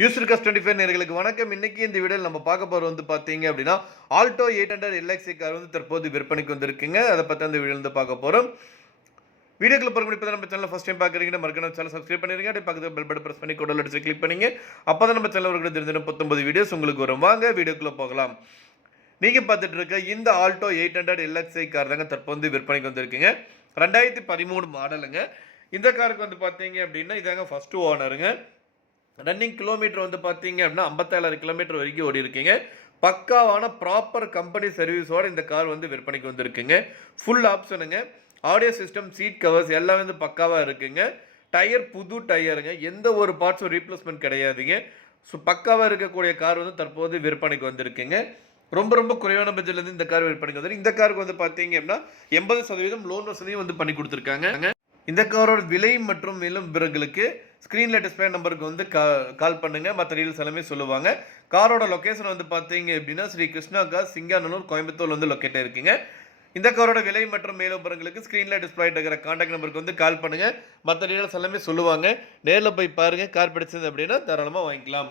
User twenty five நேர்களுக்கு வணக்கம். இன்னைக்கு இந்த வீடியோவில் நம்ம பார்க்க போகிற வந்து பார்த்தீங்க அப்படின்னா Alto eight hundred LXI car வந்து தற்போது விற்பனைக்கு வந்திருக்குங்க. அதை பற்றி அந்த வீடியோ வந்து பார்க்க போகிறோம் வீடியோக்குள்ள பிறகு முடிப்பதை நம்ம சேனல் ஃபஸ்ட் டைம் பார்க்குறீங்க மறக்காம சேனல் சப்ஸ்கிரைப் பண்ணிருங்க. அப்படியே பக்கத்தில் பெல் பட்டன் ப்ரெஸ் பண்ணி கூட அடிச்சு கிளிக் பண்ணிங்க. அப்போ தான் நம்ம சேனல் ஒரு தெரிஞ்ச பத்தொம்பது வீடியோஸ் உங்களுக்கு வரும். வாங்க வீடியோக்குள்ளே போகலாம். நீங்கள் பார்த்துட்டு இருக்க இந்த Alto eight hundred LXI car தாங்க தற்போது விற்பனைக்கு வந்திருக்குங்க. ரெண்டாயிரத்தி பதிமூணு மாடலுங்க இந்த காருக்கு வந்து பார்த்தீங்க அப்படின்னா இதாங்க ஃபஸ்ட்டு ஓனருங்க ரன்னிங் கிலோமீட்டர் வந்து பார்த்தீங்க அப்படின்னா ஐம்பத்தாயிரம் கிலோமீட்டர் வரைக்கும் ஓடி இருக்கீங்க பக்காவான ப்ராப்பர் கம்பெனி சர்வீஸோட இந்த கார் வந்து விற்பனைக்கு வந்திருக்குங்க. ஃபுல் ஆப்ஷனுங்க ஆடியோ சிஸ்டம் சீட் கவர்ஸ் எல்லாம் வந்து பக்காவாக இருக்குங்க. டயர் புது டயருங்க எந்த ஒரு பார்ட்ஸும் ரீப்ளேஸ்மெண்ட் கிடையாதுங்க. ஸோ பக்காவாக இருக்கக்கூடிய கார் வந்து தற்போது விற்பனைக்கு வந்திருக்குங்க. ரொம்ப ரொம்ப குறைவான பட்ஜெட்லேருந்து இந்த கார் விற்பனைக்கு வந்துருக்கு. இந்த காருக்கு வந்து பார்த்தீங்க அப்படின்னா எண்பது சதவீதம் லோன் வசதியும் வந்து பண்ணி கொடுத்துருக்காங்க. இந்த காரோட விலை மற்றும் மேலும் விவரங்களுக்கு ஸ்க்ரீனில் டிஸ்பிளே நம்பருக்கு வந்து கா கால் பண்ணுங்கள் மற்ற டீல்ஸ் எல்லாமே சொல்லுவாங்க. காரோட லொக்கேஷன் வந்து பார்த்தீங்க அப்படின்னா ஸ்ரீ கிருஷ்ணா கார் சிங்கானூர் கோயம்புத்தூர் வந்து லொக்கேட் இருக்குங்க இந்த காரோட விலை மற்றும் மேலும் விவரங்களுக்கு ஸ்க்ரீனில் டிஸ்பிளே இருக்கிற காண்டாக்ட் நம்பருக்கு வந்து கால் பண்ணுங்கள் மற்ற டீல்ஸ் எல்லாமே சொல்லுவாங்க. நேரில் போய் பாருங்கள் கார் பிடிச்சது அப்படின்னா தாராளமாக வாங்கிக்கலாம்.